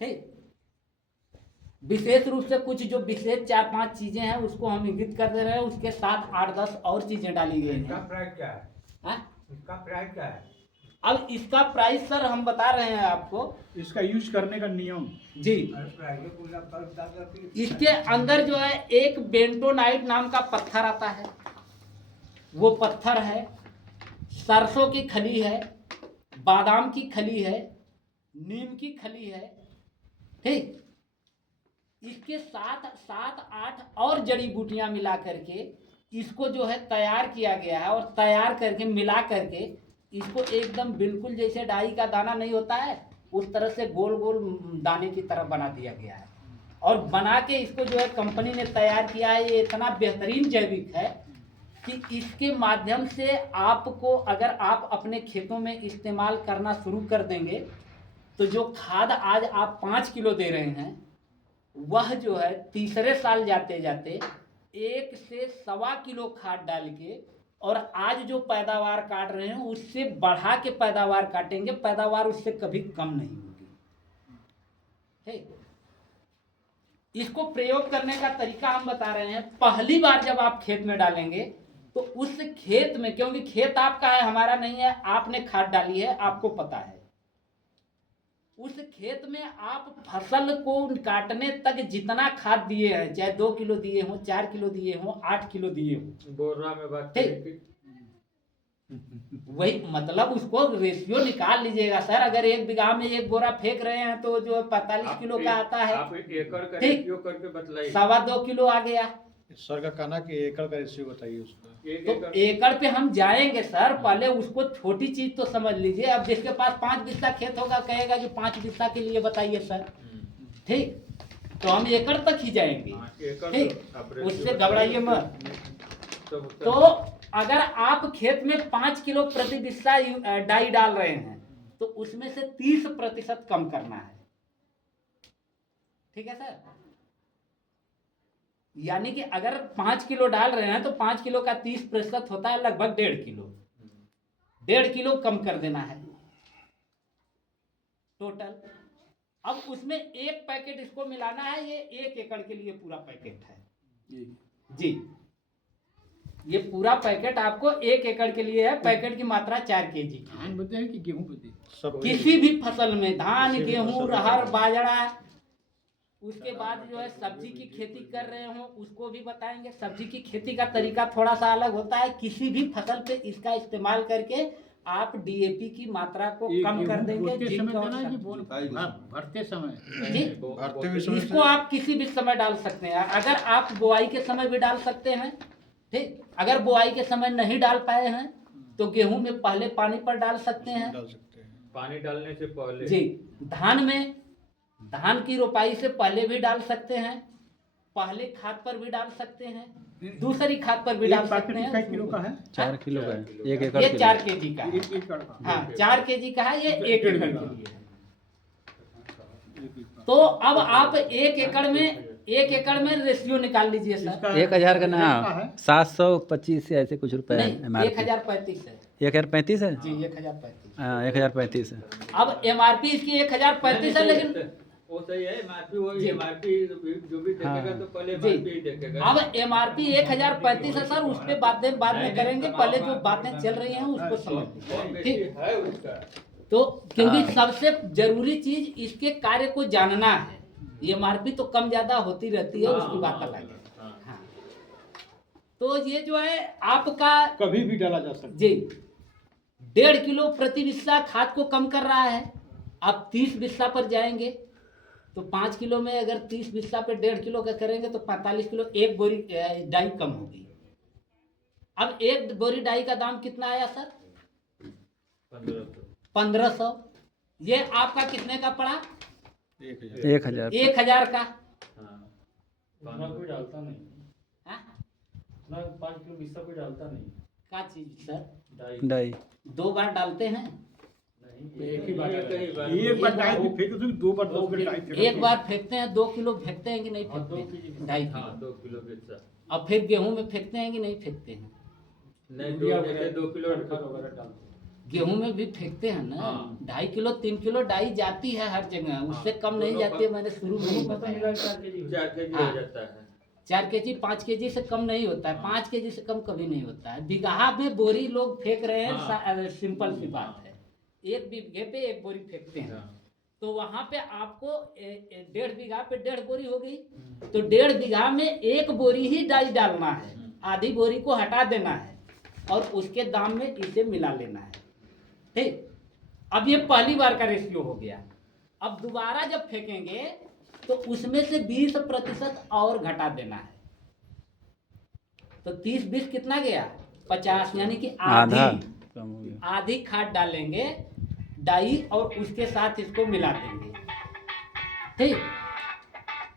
ठीक। विशेष रूप से कुछ जो विशेष 4-5 चीजें हैं उसको हम इंगित कर दे रहे हैं, उसके साथ 8-10 और चीजें डाली गई इसका हैं। प्राइस क्या है? हाँ? इसका प्राइस क्या है? अब इसका प्राइस सर हम बता रहे हैं आपको। इसका यूज करने का नियम जी, अरे प्राइस तो पूरा कर बता दो फिर। इसके अंदर जो है एक बेंटोनाइट नाम का पत्थर आता है, वो पत्थर है, सरसों की खली है, बादाम की खली है, नीम की खली है। ठीक। इसके साथ 7-8 और जड़ी बूटियां मिला करके इसको जो है तैयार किया गया है, और तैयार करके मिला करके इसको एकदम बिल्कुल जैसे डाई का दाना नहीं होता है उस तरह से गोल गोल दाने की तरह बना दिया गया है। और बना के इसको जो है कंपनी ने तैयार किया है। ये इतना बेहतरीन जैविक है कि इसके माध्यम से आपको, अगर आप अपने खेतों में इस्तेमाल करना शुरू कर देंगे तो जो खाद आज आप 5 किलो दे रहे हैं वह जो है तीसरे साल जाते जाते 1 से 1.25 किलो खाद डाल के, और आज जो पैदावार काट रहे हैं उससे बढ़ा के पैदावार काटेंगे, पैदावार उससे कभी कम नहीं होगी। ठीक। इसको प्रयोग करने का तरीका हम बता रहे हैं। पहली बार जब आप खेत में डालेंगे तो उस खेत में, क्योंकि खेत आपका है हमारा नहीं है, आपने खाद डाली है आपको पता है, उस खेत में आप फसल को काटने तक जितना खाद दिए हैं, चाहे 2 किलो दिए हों, 4 किलो दिए हों, 8 किलो दिए हों, बोरा में बात ठीक। वही मतलब उसको रेशियो निकाल लीजिएगा सर। अगर 1 बीघा में 1 बोरा फेंक रहे हैं तो जो 45 किलो का आता है, आप एकड़ का ठीक। रेशियो करके बतलाइए। 2.25 किलो आ गया। सर का कहना कि एकड़ का रेशियो बताइए उसका। तो एकड़ पे हम जाएंगे सर, पहले उसको छोटी चीज तो समझ लीजिए। अब जिसके पास 5 बिस्सा खेत होगा कहेगा कि 5 बिस्सा के लिए बताइए सर। ठीक। तो हम एकड़ तक ही जाएंगे। ठीक। उससे घबराइए मत। तो अगर आप खेत में 5 किलो प्रति बिस्सा डाई डाल रहे हैं तो उसमें से 30% कम करना है। ठीक है सर। यानी कि अगर 5 किलो डाल रहे हैं तो 5 किलो का 30% होता है लगभग 1.5 किलो। 1.5 किलो कम कर देना है टोटल। अब उसमें 1 पैकेट इसको मिलाना है। ये 1 एकड़ के लिए पूरा पैकेट है जी। ये पूरा पैकेट आपको 1 एकड़ के लिए है। पैकेट की मात्रा 4 kg की। धान बोते हैं कि गेहूं बोते हैं? किसी भी फसल में, धान, गेहूं, अरहर, बाजरा, उसके बाद जो है सब्जी की खेती कर रहे हो उसको भी बताएंगे। सब्जी की खेती का तरीका थोड़ा सा अलग होता है। किसी भी फसल पे इसका इस्तेमाल करके आप डीएपी की मात्रा को कम कर देंगे। भरते समय जी, इसको आप किसी भी समय डाल सकते हैं। अगर आप बुआई के समय भी डाल सकते हैं। ठीक। अगर बुआई के समय नहीं डाल पाए हैं तो गेहूं में पहले पानी पर डाल सकते हैं। पानी डालने से पहले जी। धान में, धान की रोपाई से पहले भी डाल सकते हैं, पहले खाद पर भी डाल सकते हैं, दूसरी खाद पर भी डाल सकते हैं। 1 किलो का है? 4 किलो का है, 1 एकड़ ये के 4 kg का है। 1 एकड़ का। हाँ, 4 kg का है। ये 1 एकड़ के लिए है। तो अब आप 1 एकड़ में रेशियो निकाल लीजिए सर। 1000 का ना 725 से ऐसे कुछ रुपए है नहीं, MRP। 1035 है 1035 है जी। 1035। हाँ 1035 है। अब एमआरपी इसकी 1035 है, लेकिन वो सही है। एमआरपी वही जी। एमआरपी जो भी देखेगा तो पहले जी। एमआरपी देखेगा। अब एमआरपी 1035 है सर। उस पर बातें बाद में करेंगे, पहले जो बातें चल रही हैं उसको समझ लीजिए। ठीक है उसका। तो क्योंकि सबसे जरूरी चीज इसके कार्य को जानना है। एमआरपी तो कम ज्यादा होती रहती है, उसकी बात अलग है। हाँ। तो ये जो है आपका कभी भी डाला जा सकता है जी 1.5 किलो प्रति बिस्सा खाद को कम कर रहा है। अब 30 बिस्सा पर जाएंगे तो 5 किलो में अगर 30 बिस्सा पे 1.5 किलो का करेंगे तो 45 किलो 1 बोरी डाई कम होगी। अब 1 बोरी डाई का दाम कितना आया सर? 1500। ये आपका कितने का पड़ा? 1000 1000 का। कोई डालता नहीं हाँ? ना 5 किलो बिस्सा कोई डालता नहीं। क्या चीज सर? डाई 2 बार डालते हैं। एक ही बार एक बार डाई भी फेंक दो, 2 बार 2 बार डाई फेंक। एक बार फेंकते हैं 2 किलो फेंकते हैं कि नहीं फेंकते हैं? 2.5 हाँ किलो। 2 किलो बिस्सा। अब फिर गेहूं में फेंकते हैं कि नहीं फेंकते हैं? नहीं, 2 किलो वगैरह डालते गेहूं में भी फेंकते हैं ना, हाँ। 2.5 किलो 3 किलो डाई जाती है हर जगह, उससे कम नहीं जाती है। मैंने शुरू में ही तो बताया, मेरा 4 केजी 4 केजी हाँ। हो जाता है। 4 केजी 5 केजी से कम नहीं होता है, 5 केजी से कम कभी नहीं होता है। बीघा में बोरी लोग फेंक रहे हैं, हाँ। सिंपल सी बात है, 1 बीघे पे 1 बोरी फेंकते हैं। हाँ। तो वहां पे आपको 1.5 बीघा पे 1.5 बोरी हो गई, तो 1.5 बीघा में 1 बोरी ही डाई डालना है, आधी बोरी को हटा देना है और उसके दाम में इसे मिला लेना है। ठीक, अब ये पहली बार का रेशियो हो गया। अब दोबारा जब फेंकेंगे तो उसमें से 20% और घटा देना है, तो 30-20 कितना गया, 50, यानी कि आधा आधी कम हो गया। आधी खाद डालेंगे डाई और उसके साथ इसको मिला देंगे। ठीक,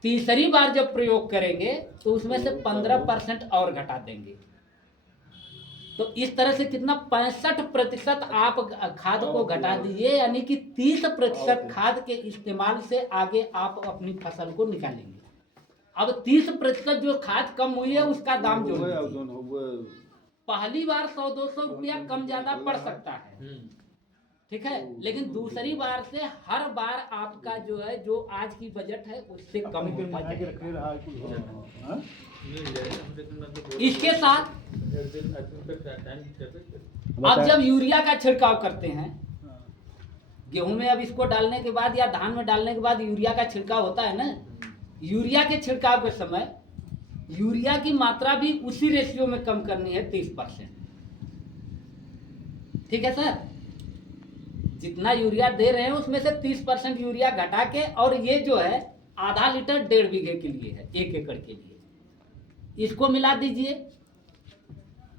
तीसरी बार जब प्रयोग करेंगे तो उसमें से 15% और घटा देंगे। तो इस तरह से कितना 65% आप खाद को घटा दीजिए, यानी कि 30% खाद के इस्तेमाल से आगे आप अपनी फसल को निकालेंगे। अब 30% जो खाद कम हुई है उसका दाम जो है, पहली बार 100-200 रुपया कम ज्यादा पड़ सकता है, ठीक है, लेकिन दूसरी बार से हर बार आपका जो है, जो आज की बजट है उससे कम होता जाएगा। मिल जाएगा, लेकिन मैं तो इसके साथ एक दिन टाइम टेबल अब जब यूरिया का छिड़काव करते हैं, गेहूं में अब इसको डालने के बाद या धान में डालने के बाद यूरिया का छिड़काव होता है ना, यूरिया के छिड़काव के समय यूरिया की मात्रा भी उसी रेशियो में कम करनी है, 30%। ठीक है सर, जितना यूरिया दे रहे हैं उसमें से 30% यूरिया घटा के, और ये जो है आधा लीटर 1.5 बीघे के लिए है, 1 एकड़ के लिए, इसको मिला दीजिए,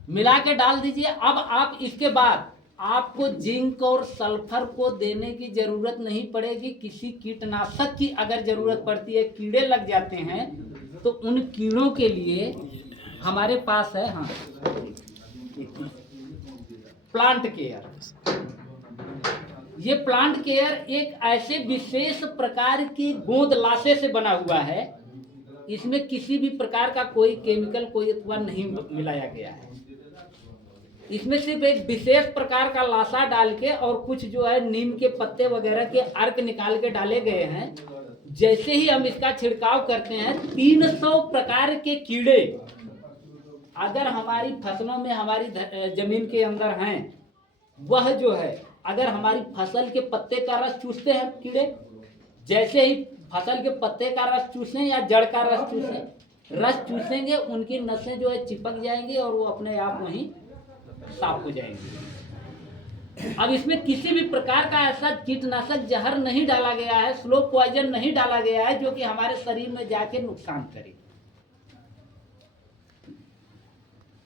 मिला के डाल दीजिए। अब आप इसके बाद आपको जिंक और सल्फर को देने की जरूरत नहीं पड़ेगी। किसी कीटनाशक की अगर जरूरत पड़ती है, कीड़े लग जाते हैं, तो उन कीड़ों के लिए हमारे पास है, हाँ, प्लांट केयर। ये प्लांट केयर एक ऐसे विशेष प्रकार की गोंद लाशे से बना हुआ है, इसमें किसी भी प्रकार का कोई केमिकल, कोई अथवा नहीं मिलाया गया है। इसमें सिर्फ एक विशेष प्रकार का लाशा डाल के और कुछ जो है नीम के पत्ते वगैरह के अर्क निकाल के डाले गए हैं। जैसे ही हम इसका छिड़काव करते हैं, 300 प्रकार के कीड़े अगर हमारी फसलों में, हमारी जमीन के अंदर हैं, वह जो है अगर हमारी फसल के पत्ते का रस चूसते हैं कीड़े, जैसे ही फसल के पत्ते का रस चूसें या जड़ का रस चूसेंगे, उनकी नसें जो है चिपक जाएंगी और वो अपने आप वहीं साफ हो जाएंगी। अब इसमें किसी भी प्रकार का ऐसा कीटनाशक जहर नहीं डाला गया है, स्लो पॉइजन नहीं डाला गया है जो कि हमारे शरीर में जाके नुकसान करे।